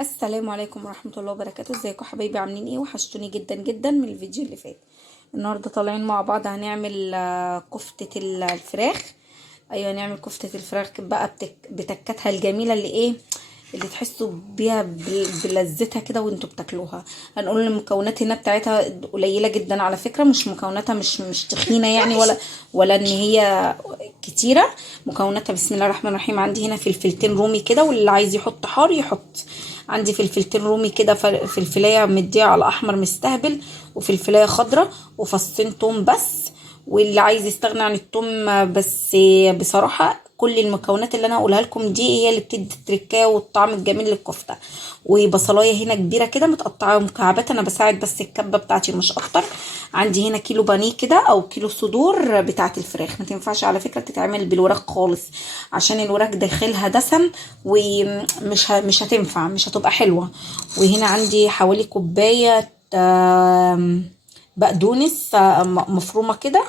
السلام عليكم ورحمة الله وبركاته. ازيكم حبايبي؟ عاملين ايه؟ وحشتوني جدا جدا من الفيديو اللي فات. النهاردة طالعين مع بعض هنعمل كفتة الفراخ. ايوه، نعمل كفتة الفراخ بقى بتكتها الجميلة اللي ايه، اللي تحسوا بيها بلذتها كده وانتوا بتاكلوها. هنقول المكونات هنا بتاعتها قليلة جدا على فكرة، مش مكوناتها مش تخينة يعني، ولا ان هي كتيرة. مكوناتها بسم الله الرحمن الرحيم. عندي هنا فلفلتين رومي كده، واللي عايز يحط حار يحط. عندي فلفلتين رومي كده، فلفلايه مديه على احمر مستهبل، وفلفلايه خضراء، وفصين توم بس. واللي عايز يستغنى عن التوم بس، بصراحة كل المكونات اللي انا هقولها لكم دي هي اللي بتدي التركايه والطعم الجميل للكفتة. وبصلايه هنا كبيرة كده متقطعة مكعبات، انا بساعد بس الكبة بتاعتي مش اكتر. عندي هنا كيلو بانيه كده او كيلو صدور بتاعة الفراخ. ما تنفعش على فكرة تتعمل بالوراك خالص، عشان الوراك داخلها دسم، مش هتنفع، مش هتبقى حلوة. وهنا عندي حوالي كوباية بقدونس مفرومة كده،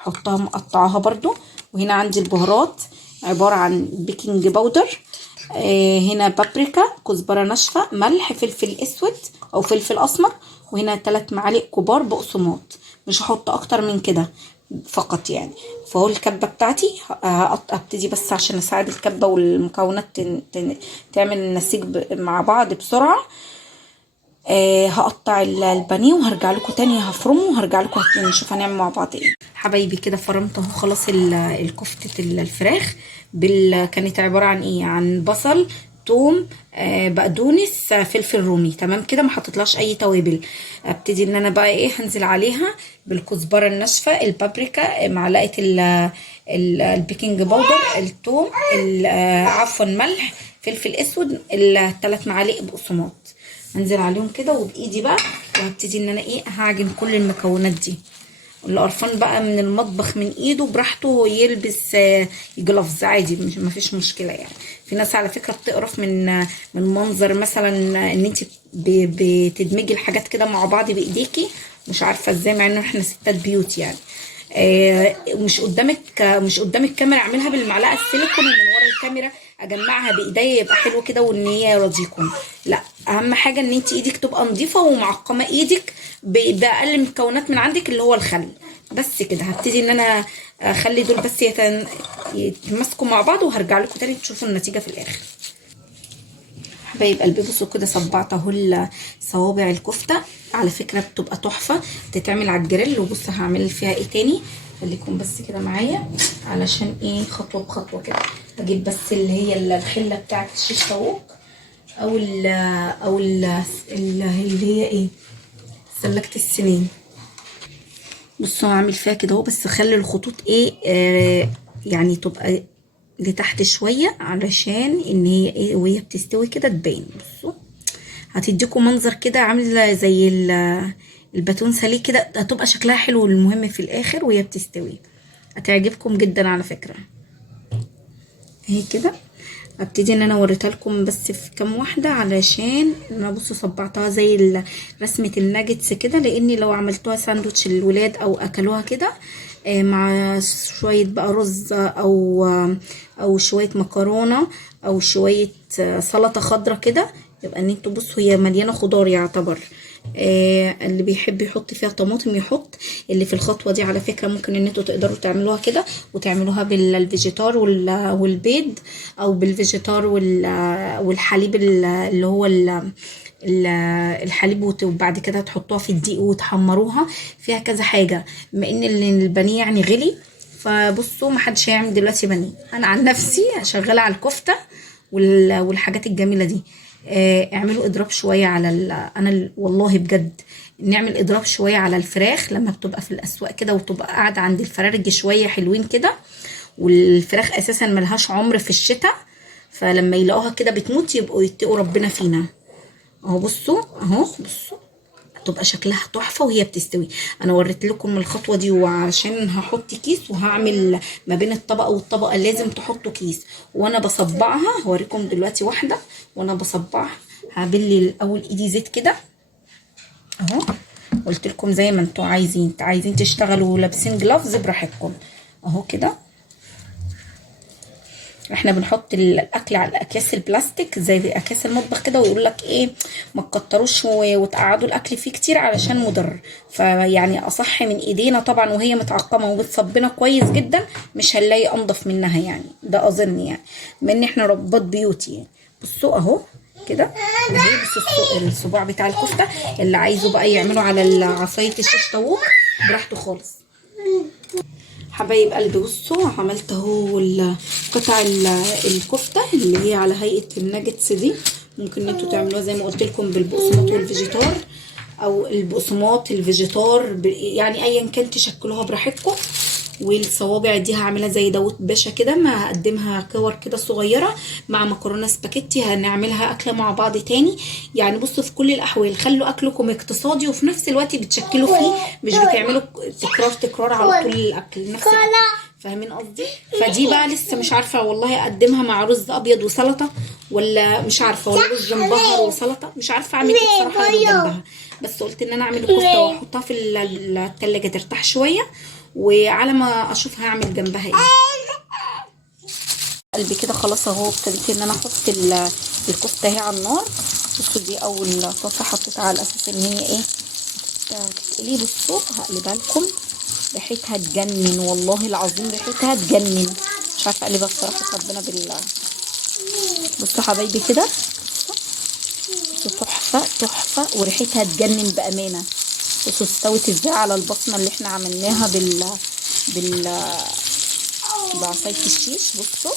احطها مقطعاها برضو. وهنا عندي البهارات عبارة عن بيكنج باودر، هنا بابريكا، كزبرة ناشفة، ملح، فلفل اسود او فلفل اسمر. وهنا 3 معالق كبار بقسماط. مش هحط اكتر من كده فقط يعني. فهو الكبة بتاعتي هبتدي بس عشان اساعد الكبة والمكونات تعمل النسيج مع بعض بسرعة. هقطع البانيه وهرجع لكم تاني، هفرمه وهرجع لكم نشوف هنعمل مع بعض ايه. حبايبي كده فرمت اهو خلاص الكفتة الفراخ. كانت عبارة عن ايه؟ عن بصل، توم، بقدونس، فلفل رومي. تمام كده، ما حطيتلاش اي توابل. ابتدي ان انا بقى ايه، هنزل عليها بالكزبرة الناشفة، البابريكا، معلقة البيكنج باودر، التوم، عفوا ملح، فلفل اسود، ال3 معالق بقسماط. انزل عليهم كده وبايدي بقى، وهبتدي ان انا ايه، هعجن كل المكونات دي. اللي قرفان بقى من المطبخ من ايده براحته يلبس جلافز عادي، مش مفيش مشكله يعني. في ناس على فكره بتقرف من منظر مثلا ان انت بتدمجي الحاجات كده مع بعض بايديكي، مش عارفه ازاي، مع ان احنا ستات بيوت يعني. مش قدام الكاميرا اعملها بالمعلقه السيليكون، ومن ورا الكاميرا اجمعها بايديا يبقى حلو كده والنيه يرضيكم. لا، اهم حاجه ان انت ايدك تبقى نظيفه ومعقمه ايدك باقل مكونات من عندك اللي هو الخل. بس كده هبتدي ان انا اخلي دول بس يتماسكوا مع بعض، وهرجع لكم تاني تشوفوا النتيجه في الاخر. حبايب قلبي بصوا كده، صبعت اهو صوابع الكفته. على فكره بتبقى تحفه، تتعمل على الجريل. وبص هعمل فيها ايه تاني، خليكم بس كده معايا علشان ايه، خطوه بخطوه كده. اجيب بس اللي هي الخله بتاعت الشيش طاووق، او ال او ال اللي هي ايه، سلكت السنين. بصوا هعمل فيها كده اهو، بس خلي الخطوط ايه، يعني تبقى لتحت شويه، علشان ان هي ايه وهي بتستوي كده تبان. بصوا هتديكم منظر كده عامله زي الباتون ساليه كده، هتبقى شكلها حلو. المهم في الاخر وهي بتستوي هتعجبكم جدا على فكره. اهي كده ابتدي ان انا وريتها لكم بس في كام واحده، علشان انا بصوا صبعتها زي رسمه الناجتس كده، لاني لو عملتوها ساندوتش للولاد او اكلوها كده مع شويه بقى رز، او شويه مكرونه، او شويه سلطه خضره كده، يبقى ان انتوا بصوا هي مليانه خضار يعتبر. اللي بيحب يحط فيها طماطم يحط. اللي في الخطوه دي على فكره ممكن ان انتوا تقدروا تعملوها كده، وتعملوها بالفيجيتار والبيض، او بالفيجيتار والحليب اللي هو الحليب، وبعد كده تحطوها في الدقيق وتحمروها فيها كذا حاجه. بما ان البانيه يعني غلي، فبصوا محدش هيعمل دلوقتي بانيه. انا عن نفسي شغاله على الكفته والحاجات الجميله دي. اعملوا اضراب شويه على والله بجد نعمل اضراب شويه على الفراخ لما بتبقى في الاسواق كده، وتبقى قاعده عند الفرارج شويه حلوين كده. والفراخ اساسا ملهاش عمر في الشتاء، فلما يلاقوها كده بتموت يبقوا يتقوا ربنا فينا. اهو بصوا، اهو بصوا هتبقى شكلها تحفه وهي بتستوي. انا وريت لكم الخطوه دي، وعشان هحط كيس وهعمل ما بين الطبقه والطبقه لازم تحطوا كيس. وانا بصبعها هوريكم دلوقتي واحده وانا بصبعها. هبلي الاول ايدي زيت كده اهو. قلت لكم زي ما انتوا عايزين تشتغلوا لابسين جلافز براحتكم اهو كده. احنا بنحط الاكل على الاكياس البلاستيك زي اكياس المطبخ كده، ويقول لك ايه ما تكتروش وتقعدوا الاكل فيه كتير علشان مضر. فيعني اصح من ايدينا طبعا وهي متعقمه ومتصبنه كويس جدا، مش هنلاقي انضف منها يعني، ده اظن يعني، بما ان احنا ربات بيوتي يعني. بصوا اهو كده اهي، بصوا الصباع بتاع الكفته، اللي عايزه بقى يعمله على عصايه الشيش طاووق براحته خالص. حبايب قلبي بصوا عملت اهو قطع الكفته اللي هي على هيئه الناجتس دي. ممكن انتوا تعملوها زي ما قلت لكم بالبقسماط والفيجيتار، او البقسماط الفيجيتار يعني ايا كان تشكلوها براحتكم. والصوابع دي هعملها زي داوود باشا كده، ما هقدمها كور كده صغيره مع مكرونه سباكيتي، هنعملها اكله مع بعض تاني. يعني بصوا في كل الاحوال خلوا اكلكم اقتصادي وفي نفس الوقت بتشكلوا فيه، مش بتعملوا تكرار على طول الاكل نفس الاكل. فاهمين قصدي؟ فدي بقى لسه مش عارفه والله اقدمها مع رز ابيض وسلطه، ولا مش عارفه، ولا رز مبهر وسلطه، مش عارفه اعمل ايه بصراحه جنبها. بس قلت ان انا اعمل الكفته واحطها في التلاجة ترتاح شويه، وعلى ما اشوف هعمل جنبها ايه. قلبي كده خلاص اهو، ابتديت ان انا احط الكفته اهي على النار. بصوا دي اول طاسه حطيتها على اساس ان هي ايه تتقلي. بصوا هقلبها لكم، ريحتها تجنن والله العظيم، ريحتها تجنن، مش عارفه اقلبها بصراحه ربنا بالله. بصوا حبايبي كده، بصوا تحفه تحفه وريحتها تجنن بامانه. بصوا استوت ازاي على البصمه اللي احنا عملناها بال بعصايه الشيش. بصوا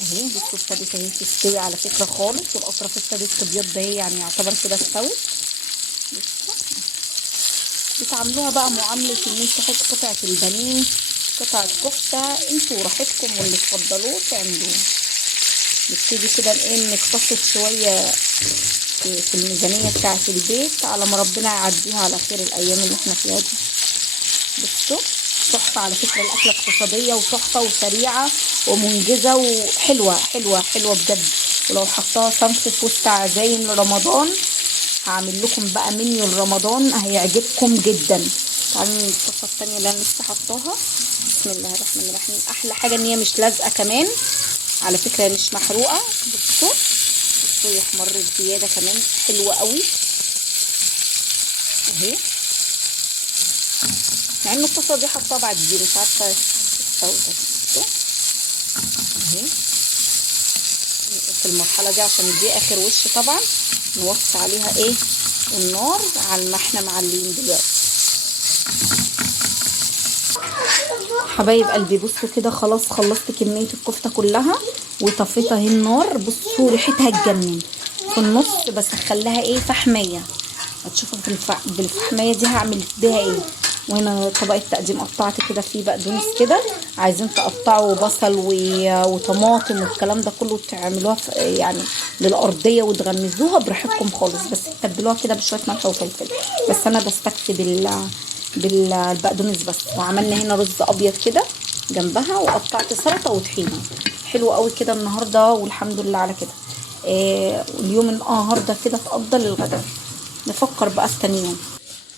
اهي، بصوا ابتدت اهي تستوي على فكره خالص، والاطراف ابتدت تبيض اهي، يعني يعتبر كده استوت. بتعملوها بقى معامله ان انتوا تحطوا قطعه البانيه، قطعه كفته، انتوا راحتكم واللي تفضلوه تعملوه. نبتدي كده ايه نقتصد شويه في الميزانيه بتاعه البيت على ما ربنا يعديها على خير الايام اللي احنا فيها دي. بصوا تحفه على فكره، الاكله اقتصاديه وتحفه وسريعه ومنجزه وحلوه حلوه حلوه بجد. ولو حطاها صنف في وسط عزايم رمضان، هعمل لكم بقى منيو رمضان هيعجبكم جدا. تعالوا الطاسه الثانيه اللي انا لسه حطاها. بسم الله الرحمن الرحيم. احلى حاجه ان هي مش لازقه كمان على فكره، مش محروقه. بصوا بصوا هي احمرت زياده كمان، حلوه قوي اهي، مع ان الطاسه دي حطاها بعد دي مش عارفه استوت. بصوا اهي في المرحله دي عشان دي اخر وش طبعا، نوطي عليها ايه النار على ما احنا معلين دلوقتي. حبايب قلبي بصوا كده خلاص خلصت كميه الكفته كلها وطفيت اهي النار. بصوا ريحتها تجنن. في النص بسخلها ايه فحميه، هتشوفوا بالفحميه دي هعمل بيها ايه. وهنا طبق التقديم قطعت كده فيه بقدونس كده، عايزين تقطعوا بصل وطماطم والكلام ده كله تعملوها يعني للارضيه وتغمزوها براحتكم خالص، بس تتبلوها كده بشويه ملح وفلفل. بس انا بستكفي بالبقدونس بس. وعملنا هنا رز ابيض كده جنبها، وقطعت سلطه وطحينه حلو قوي كده النهارده، والحمد لله على كده. اليوم النهارده كده اتقضى للغدا، نفكر بقى في تاني يوم.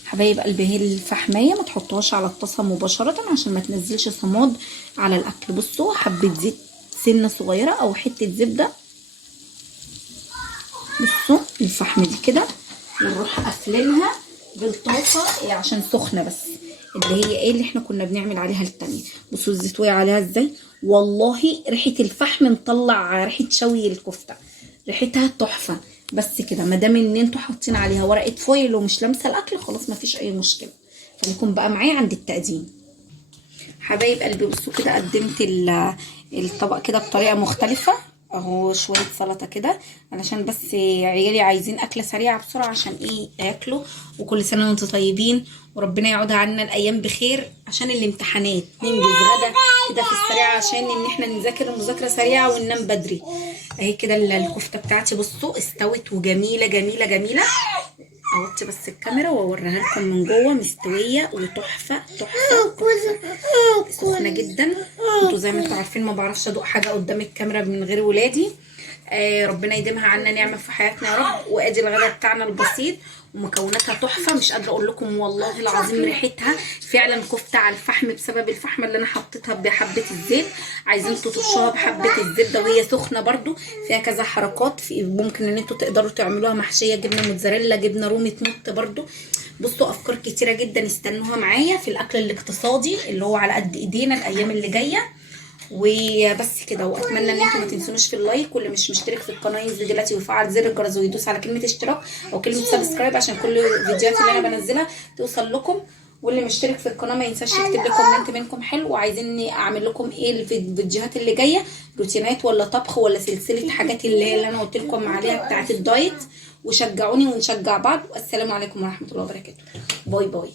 حبايب قلبي هي الفحمايه ما تحطوهاش على الطاسه مباشره عشان ما تنزلش صماد على الاكل. بصوا حبه زيت سنه صغيره او حته زبده. بصوا الفحم دي كده، ونروح قافلينها بالطاسه عشان سخنه بس، اللي هي ايه اللي احنا كنا بنعمل عليها التانية. بصوا الزيت وقع عليها ازاي، والله ريحه الفحم مطلع ريحه شوي الكفته، ريحتها تحفه. بس كده ما دام ان انتوا حاطين عليها ورقه فويل ومش لامسه الاكل خلاص ما فيش اي مشكله. خليكم بقى معايا عند التقديم. حبايب قلبي بصوا كده قدمت الطبق كده بطريقه مختلفه اهو، شويه سلطه كده علشان بس عيالي عايزين اكله سريعه بسرعه عشان ايه ياكلوا. وكل سنه وانتم طيبين، وربنا يعودها عنا الايام بخير عشان الامتحانات ننجز غدا كده في السريع، عشان ان احنا نذاكر مذاكره سريعه وننام بدري. اهي كده الكفته بتاعتي بصوا استوت وجميله جميله جميله. اوطي بس الكاميرا واوريها لكم من جوه مستويه وتحفه تحفه تحفه، سخنه جدا. انتوا زي ما انتوا عارفين ما بعرفش ادوق حاجه قدام الكاميرا من غير ولادي. ربنا يديمها عنا نعمه في حياتنا يا رب. وادي الغدا بتاعنا البسيط ومكوناتها تحفه، مش قادره اقول لكم والله العظيم ريحتها فعلا كفته على الفحم بسبب الفحم اللي انا حطيتها بحبه الزيت. عايزين انتوا ترشوها بحبه الزيت ده وهي سخنه برده، فيها كذا حركات. في ممكن ان انتوا تقدروا تعملوها محشيه جبنه موتزاريلا، جبنه رومي تموت برده. بصوا افكار كتيره جدا استنوها معايا في الاكل الاقتصادي اللي هو على قد ايدينا الايام اللي جايه. وبس كده، واتمنى ان انتم ما تنسونوش في اللايك، واللي مش مشترك في القناه ينزل دلوقتي ويفعل زر الجرس ويدوس على كلمه اشتراك او كلمه سبسكرايب عشان كل الفيديوهات اللي انا بنزلها توصل لكم. واللي مشترك في القناه ما ينساش يكتب لي كومنت منكم حلو، وعايزيني اعمل لكم ايه الفيديوهات اللي جايه، روتينات ولا طبخ ولا سلسله حاجات اللي انا قلت لكم عليها بتاعه الدايت. وشجعوني ونشجع بعض. والسلام عليكم ورحمه الله وبركاته. باي باي.